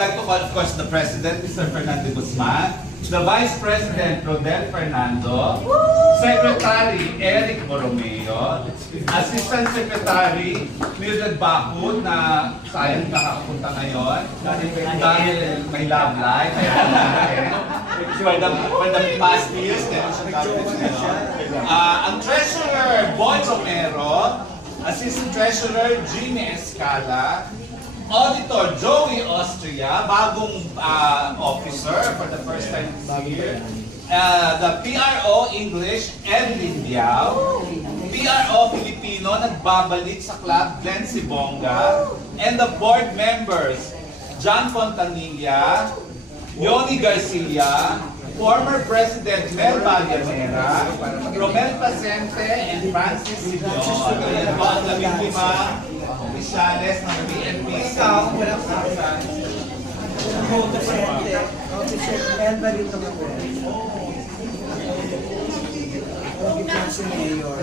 I'd like to call, of course, the President, Mr. Fernando Guzman, the Vice President, Rodel Fernando, Secretary, Eric Borromeo, Assistant Secretary, Mildred Bacud, na sayang nakakapunta ngayon, dahil may love life, for the past years, meron siyang love life ngayon. Ang Treasurer, Boy Romero, Assistant Treasurer, Jimmy Escala, Auditor Joey Austria, bagong officer for the first time this year. The PRO English, Evelyn Diao. PRO Filipino, nagbabalik sa club, Glenn Sibonga. And the board members, John Fontanilla, Yoni Garcia, former President Mel Vallanera, Romel Pasente, and Francis Sidon. Ayan po ang 15 opisyales ng PNP. Ikaw, wala ka sa Presidente. Mel Vallanera. Si Mayor.